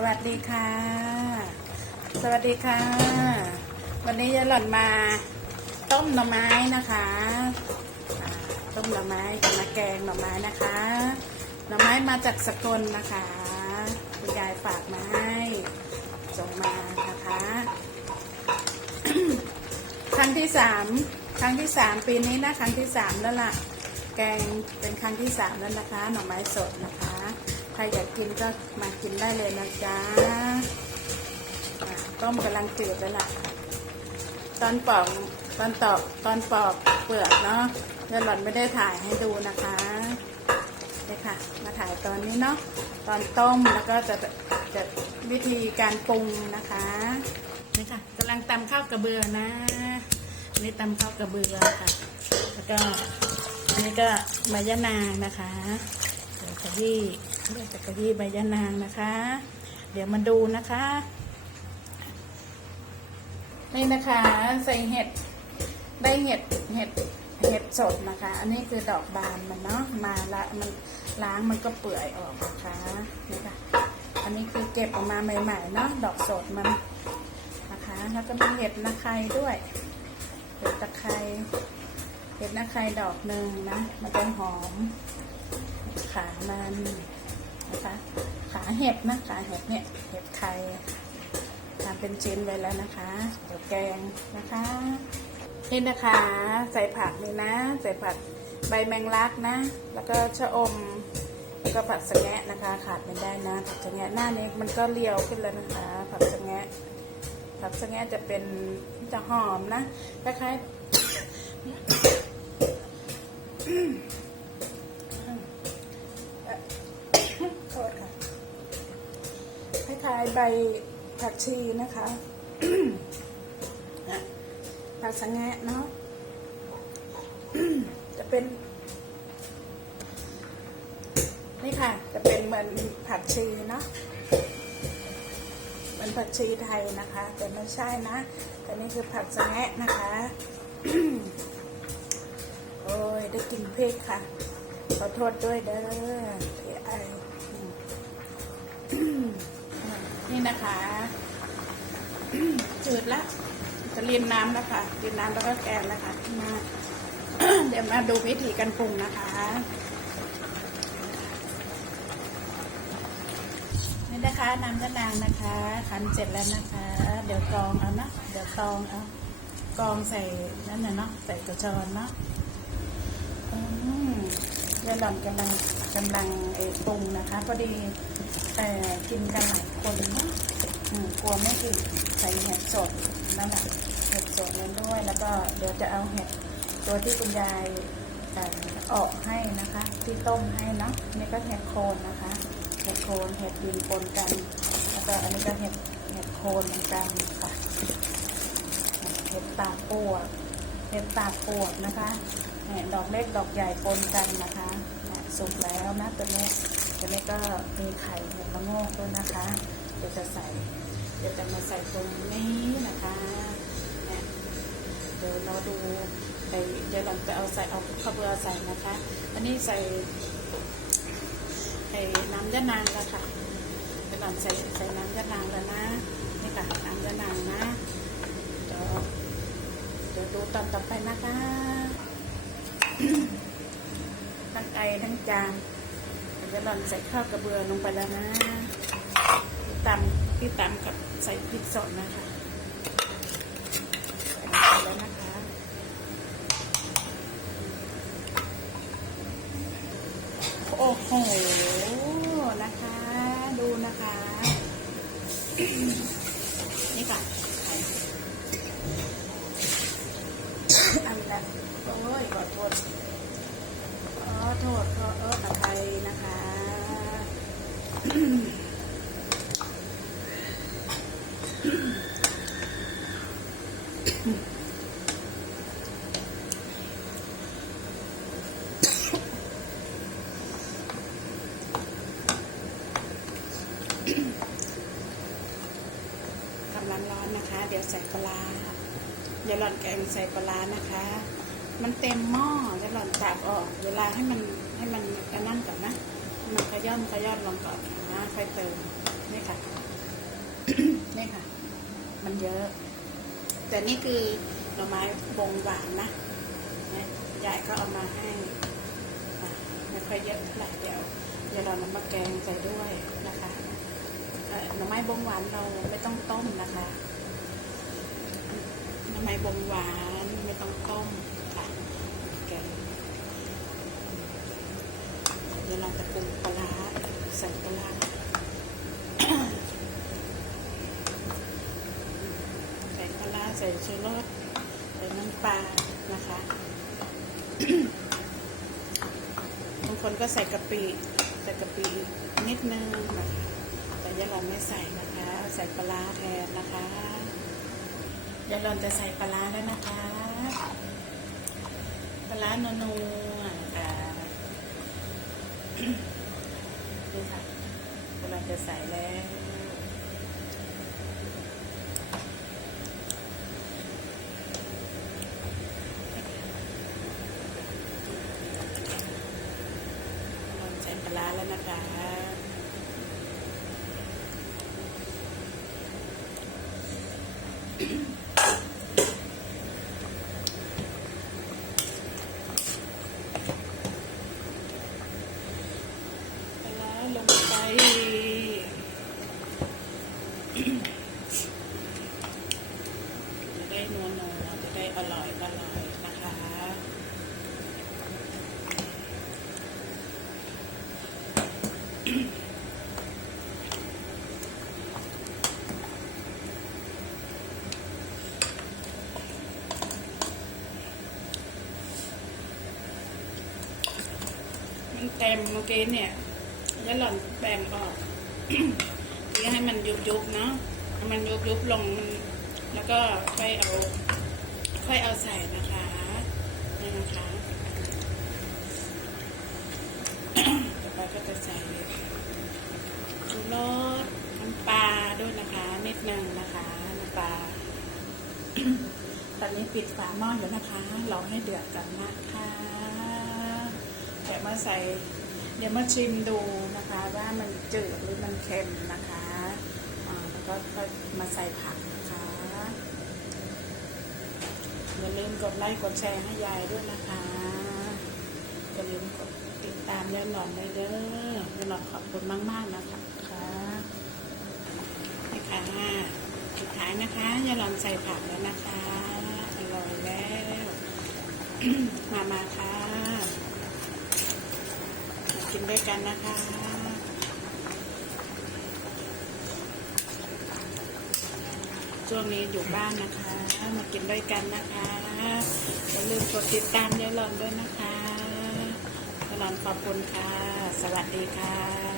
สวัสดีค่ะ สวัสดีค่ะ วันนี้ยายหล่อนมาต้มหน่อไม้นะคะต้มหน่อไม้กับมาแกงหน่อไม้นะคะ หน่อไม้มาจากสกลนะคะคุณยายฝากมาให้ส่งมานะคะครั้งที่สามครั้งที่สามปีนี้นะครั้งที่สามแล้วล่ะ แกงเป็นครั้งที่สามแล้วนะคะ หน่อไม้สดนะคะ ครอยากกินก็มากินได้เลยนะจ๊ะต้มกำลังเจืดแล้วล่ะ ตอนปอกตอนตอกตอนปอกเปลือกเนาะเดี๋ยวหล่อนไม่ได้ถ่ายให้ดูนะคะนี่ค่ะ มาถ่ายตอนนี้เนาะตอนต้มแล้วก็จะจะวิธีการปรุงนะคะนี่ค่ะกำลังตำข้าวกระเบือนะนี่ตำข้าวกระเบือค่ะ แล้วก็อันนี้ก็ใบยะนางนะคะเดี๋ยวขยี้ ดี๋ยจะขยี้ใบยะนางนะคะ เดี๋ยวมาดูนะคะ นี่นะคะใส่เห็ดได้เห็ดเห็ดเห็ดสดนะคะ อันนี้คือดอกบานมันเนาะมาละมันล้างมันก็เปื่อยออกนะคะนี่ค่ะอันนี้คือเก็บออกมาใหม่ๆเนาะดอกสดมันนะคะ แล้วก็มีเห็ดนาไครด้วยเห็ดตะไคร้เห็ดนาไครดอกหนึ่งนะ มันจะหอมขามัน นะคะ ขาเห็ดนะขาเห็ดเนี่ยเห็ดไข่ทำเป็นชิ้นไว้แล้วนะคะ เดี๋ยวแกงนะคะ นี่นะคะ ใส่ผักนี่นะ ใส่ผักใบแมงลักนะ แล้วก็ชะอมแล้วก็ผักสะแงะนะคะ ขาดไม่ได้นะ ผักสะแงะหน้านี้มันก็เรียวขึ้นแล้วนะคะ ผักสะแงะผักสะแงะจะเป็นจะหอมนะคล้ายๆ ใบผักชีนะคะผักสะแงะเนาะจะเป็น นี่ค่ะ จะเป็นเหมือนผักชีเนาะมันผักชีไทยนะคะ แต่ไม่ใช่นะแต่นี่คือผักสะแงะนะคะ โอ้ยได้กินพริกค่ะขอโทษด้วยเด้อที่ไอ นี่นะคะ จืดละจะเรียนน้ำแล้วค่ะเรียนน้ำแล้วก็แกงนะคะมาเดี๋ยวมาดูวิธีการปรุงนะคะ นี่นะคะน้ำยะนางนะคะคันเสร็จแล้วนะคะ เดี๋ยวกรองเอานะเดี๋ยวตองเอากรองใส่นั่นน่ะเนาะใส่กระชอนเนาะอืมเดี๋ยวหล่อนกำลัง กำลังเอปรุงนะคะ พอดีแต่กินกันหลายคนเนาะกลัวไม่ถึงใส่เห็ดสดนั่นแหละเห็ดสดนั้นด้วย แล้วก็เดี๋ยวจะเอาเห็ดตัวที่คุณยายเอ่ออกให้นะคะ ที่ต้มให้นะนี่ก็เห็ดโคนนะคะเห็ดโคนเห็ดดินปนกัน แล้วก็อันนี้ก็เห็ดเห็ดโคนเหมือนกันค่ะเห็ดตาปวกเห็ดตาปวกนะคะเนี่ยดอกเล็กดอกใหญ่ปนกันนะคะ สุกแล้วนะตัวนี้ตัวนี้ก็มีไข่เห็ดมะโงกด้วยนะคะ เดี๋ยวจะใส่ เดี๋ยวจะมาใส่ตรงนี้นะคะเดี๋ยวเราดูเดี๋ยวเดี๋ยวเราจะเอาใส่เอาข้าวเบือใส่นะคะ อันนี้ใส่ไอ้น้ำยะนางแล้วค่ะไปหล่อนใส่ใส่น้ำยะนางแล้วนะนี่ค่ะน้ำยะนางนะเดี๋ยวเดี๋ยวดูตอนต่อไปนะคะ ทั้งไอทั้งจานเดี๋ยวจะหล่อนใส่ข้าวกระเบือลงไปแล้วนะพี่ตำพี่ตำกับใส่พริกสดนะคะใส่ลงไปแล้วนะคะ โอ้โห นะคะ ดูนะคะ นี่ค่ะไข่อันละโอ้ยขอโทษขอโทษขอเออตะไคร้นะคะ กำลังร้อนนะคะ เดี๋ยวใส่ปลาอย่าหล่อนแกงใส่ปลานะคะ มันเต็มหม้อจะหล่อนตักออก เวลาให้มันให้มันกระนั่นก่อนนะ มันขย่อนขย่อนลงก่อนนะค่อยเติมนี่ค่ะนี่ค่ะ มันเยอะ แต่นี่คือหน่อไม้บงหวานนะเนี่ยยายก็เอามาให้ไม่ค่อยเยอะเท่าไหร่เดี๋ยวเดี๋ยวเรานำมาแกงใส่ด้วยนะคะหน่อไม้บงหวานเราไม่ต้องต้มนะคะหน่อไม้บงหวานไม่ต้องต้มค่ะแกงเดี๋ยวเราจะปรุงปลาร้าใส่ปลาร้า ใส่ปลาร้าใส่ชูรสใส่น้ำปลานะคะ บาง คนก็ใส่กะปิใส่กะปินิดนึงแต่ยายหลอนไม่ใส่นะคะ ใส่ปลาแทนนะคะยายหลอนจะใส่ปลาแล้วนะคะปลาโนนูคะนี่ค่ะกำลังจะใส่แล้ว ลองใส่ปลาร้าแล้วนะคะ ปลาร้าลงไป จะได้นัวนัวๆจะได้อร่อยอร่อยนะคะ มันเต็มเมื่อกี้เนี่ยแล้วหล่อนแบ่งออกที่ให้มันยุบยุบๆเนาะให้มันยุบยุบๆลงมันแล้วก็ค่อยเอา ค่อยเอาใส่นะคะนี่นะคะ ต่อไปก็จะใส่ชูรสน้ำปลาด้วยนะคะ นิดนึงนะคะน้ำปลา ต อนนี้ปิดฝาหม้ออยู่นะคะรอให้เดือดก่อนนะคะเดี๋ยวมาใส่ เดี๋ยวมาชิมดูนะคะว่ามันจืดหรือมันเค็มนะคะแล้วก็มาใส่ผักนะคะอย่าลืมกดไลค์กดแชร์ให้ยายด้วยนะคะอย่าลืมกดติดตามยายหลอนเลยเด้อยายหลอนขอบคุณมาก ๆนะคะคะนี่ค่ะสุดท้ายนะคะยายหลอนใส่ผักแล้วนะคะ แล้ว มามาค่ะมากินด้วยกันนะคะช่วงนี้อยู่บ้านนะคะ มากินด้วยกันนะคะอย่าลืมกดติดตามยายหลอนด้วยนะคะยายหลอนขอบคุณค่ะ สวัสดีค่ะ